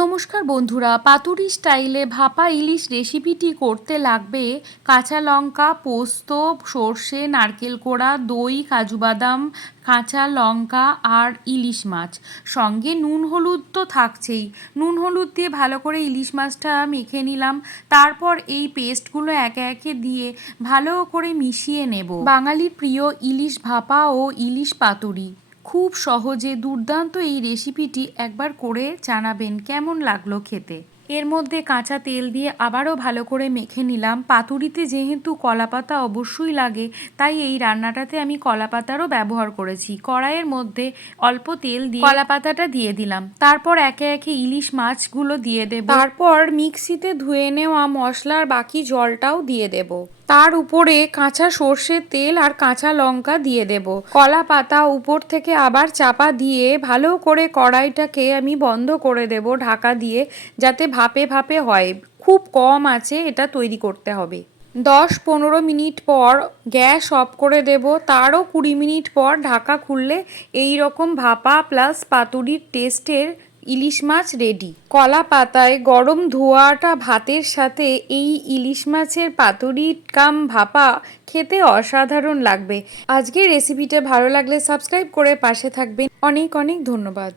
নমস্কার বন্ধুরা, পাতুরি স্টাইলে ভাপা ইলিশ রেসিপিটি করতে লাগবে কাঁচা লঙ্কা, পোস্ত, সর্ষে, নারকেল কোড়া, দই, কাজু বাদাম, কাঁচা লঙ্কা আর ইলিশ মাছ। সঙ্গে নুন হলুদ তো থাকছেই। নুন হলুদ দিয়ে ভালো করে ইলিশ মাছটা মেখে নিলাম। তারপর এই পেস্টগুলো একে একে দিয়ে ভালো করে মিশিয়ে নেব। বাঙালির প্রিয় ইলিশ ভাপা ও ইলিশ পাতুরি খুব সহজে দুর্দান্ত এই রেসিপিটি একবার করে জানাবেন কেমন লাগলো খেতে। এর মধ্যে কাঁচা তেল দিয়ে আবারও ভালো করে মেখে নিলাম। পাতুরিতে যেহেতু কলাপাতা অবশ্যই লাগে, তাই এই রান্নাটাতে আমি কলাপাতারও ব্যবহার করেছি। কড়াইয়ের মধ্যে অল্প তেল দিয়ে কলাপাতাটা দিয়ে দিলাম। তারপর একে একে ইলিশ মাছগুলো দিয়ে দেব। তারপর মিক্সিতে ধুয়ে নেওয়া মশলার বাকি জলটাও দিয়ে দেব। তার উপরে কাঁচা সর্ষের তেল আর কাঁচা লঙ্কা দিয়ে দেব। কলা পাতা উপর থেকে আবার চাপা দিয়ে ভালো করে কড়াইটাকে আমি বন্ধ করে দেব ঢাকা দিয়ে, যাতে ভাপে ভাপে হয়। খুব কম আঁচে এটা তৈরি করতে হবে। 10-15 মিনিট পর গ্যাস অফ করে দেব। তারও 20 মিনিট পর ঢাকা খুললে এই রকম ভাপা প্লাস পাতুরির টেস্টের ইলিশ মাছ রেডি। কলা পাতায় গরম ধোয়াটা ভাতের সাথে এই ইলিশ মাছের পাতুরি কাম ভাপা খেতে অসাধারণ লাগবে। আজকের রেসিপিটা ভালো লাগলে সাবস্ক্রাইব করে পাশে থাকবেন। অনেক অনেক ধন্যবাদ।